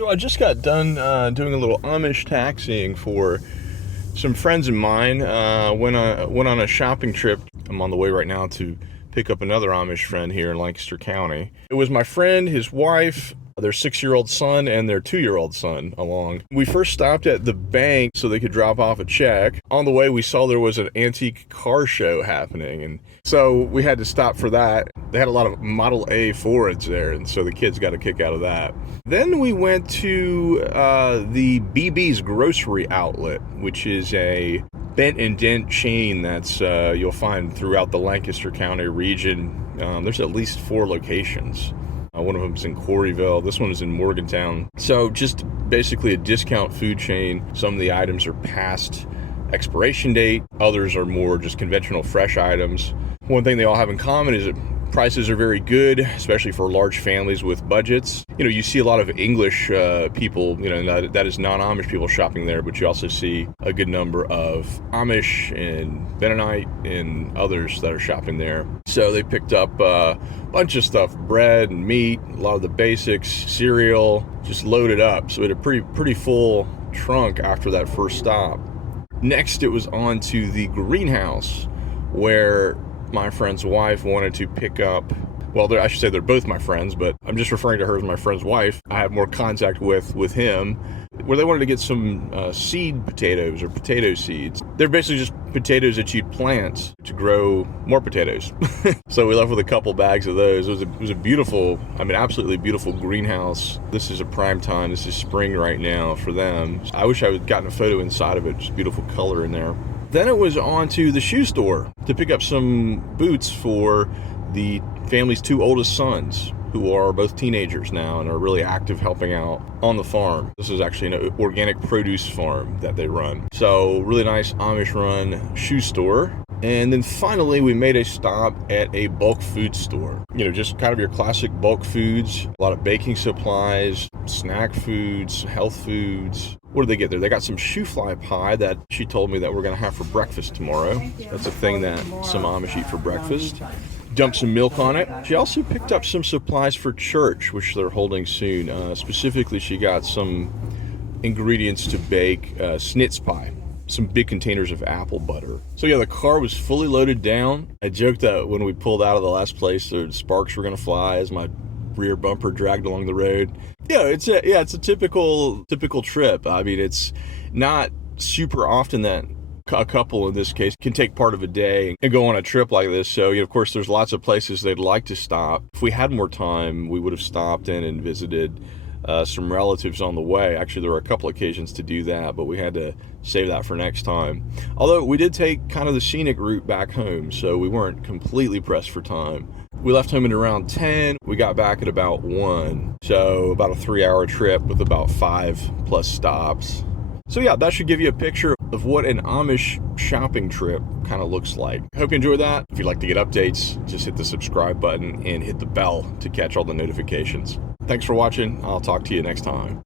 So I just got done doing a little Amish taxiing for some friends of mine. Went on a shopping trip. I'm on the way right now to pick up another Amish friend here in Lancaster County. It was my friend, his wife, their 6-year-old son, and their 2-year-old son along. We first stopped at the bank so they could drop off a check. On the way, we saw there was an antique car show happening, and so we had to stop for that. They had a lot of Model A Fords there, and so the kids got a kick out of that. Then we went to the BB's Grocery Outlet, which is a bent and dent chain that's you'll find throughout the Lancaster County region. There's at least 4 locations. One of them is in Quarryville. This one is in Morgantown. So just basically a discount food chain. Some of the items are past expiration date. Others are more just conventional fresh items. One thing they all have in common is that prices are very good, especially for large families with budgets. You know, you see a lot of English people, that is non-Amish people shopping there, but you also see a good number of Amish and Mennonite and others that are shopping there. So they picked up a bunch of stuff, bread and meat, a lot of the basics, cereal, just loaded up. So we had a pretty full trunk after that first stop. Next, it was on to the greenhouse, where my friend's wife wanted to pick up, well, I should say they're both my friends, but I'm just referring to her as my friend's wife. I have more contact with him, where they wanted to get some seed potatoes or potato seeds. They're basically just potatoes that you'd plant to grow more potatoes. So we left with a couple bags of those. It was a beautiful, absolutely beautiful greenhouse. This is a prime time. This is spring right now for them. I wish I had gotten a photo inside of it. Just beautiful color in there. Then it was on to the shoe store to pick up some boots for the family's 2 oldest sons, who are both teenagers now and are really active helping out on the farm. This is actually an organic produce farm that they run. So really nice Amish run shoe store. And then finally we made a stop at a bulk food store. Just kind of your classic bulk foods, a lot of baking supplies, snack foods, health foods. What did they get there? They got some shoe fly pie that she told me that we're going to have for breakfast tomorrow. That's a thing that some Amish eat for breakfast. Dumped some milk on it. She also picked up some supplies for church, which they're holding soon. Specifically, she got some ingredients to bake snitz pie. Some big containers of apple butter. So yeah, the car was fully loaded down. I joked that when we pulled out of the last place, the sparks were going to fly as my rear bumper dragged along the road. It's a typical trip. It's not super often that a couple in this case can take part of a day and go on a trip like this. So of course there's lots of places they'd like to stop. If we had more time, we would have stopped in and visited some relatives on the way. Actually, there were a couple occasions to do that, but we had to save that for next time. Although we did take kind of the scenic route back home, so we weren't completely pressed for time. We left home at around 10. We got back at about 1. So about a 3-hour trip with about 5+ stops. So yeah, that should give you a picture of what an Amish shopping trip kind of looks like. Hope you enjoyed that. If you'd like to get updates, just hit the subscribe button and hit the bell to catch all the notifications. Thanks for watching. I'll talk to you next time.